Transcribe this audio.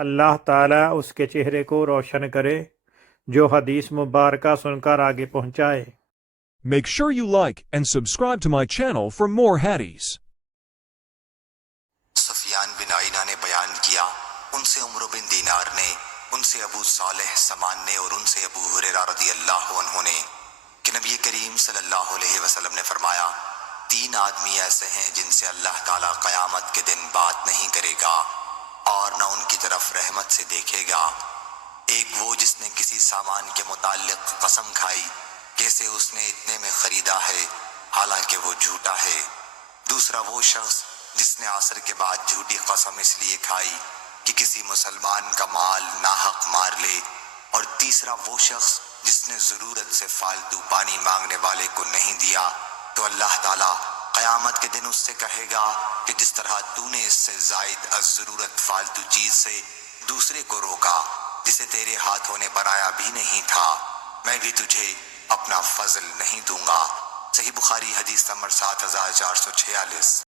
اللہ تعالیٰ اس کے چہرے کو روشن کرے جو حدیث مبارکہ سن کر آگے پہنچائے۔ Make sure you like and subscribe to my channel for more Hadees. سفیان بن عیینہ نے بیان کیا، ان سے عمرو بن دینار نے، ان سے ابو صالح سمان نے، اور ان سے ابو ہریرہ رضی اللہ عنہ نے کہ نبی کریم صلی اللہ علیہ وسلم نے فرمایا، 3 آدمی ایسے ہیں جن سے اللہ تعالیٰ قیامت کے دن بات نہیں کرے گا اور نہ ان کی طرف رحمت سے دیکھے گا۔ ایک وہ جس نے کسی سامان کے متعلق قسم کھائی کہ اسے اس نے اتنے میں خریدا ہے حالانکہ وہ جھوٹا ہے۔ دوسرا وہ شخص جس نے عصر کے بعد جھوٹی قسم اس لیے کھائی کہ کسی مسلمان کا مال ناحق مار لے۔ اور تیسرا وہ شخص جس نے ضرورت سے فالتو پانی مانگنے والے کو نہیں دیا، تو اللہ تعالیٰ قیامت کے دن اس سے کہے گا کہ جس طرح تو نے اس سے زائد از ضرورت فالتو چیز سے دوسرے کو روکا جسے تیرے ہاتھوں نے بنایا بھی نہیں تھا، میں بھی تجھے اپنا فضل نہیں دوں گا۔ صحیح بخاری حدیث نمبر 7446۔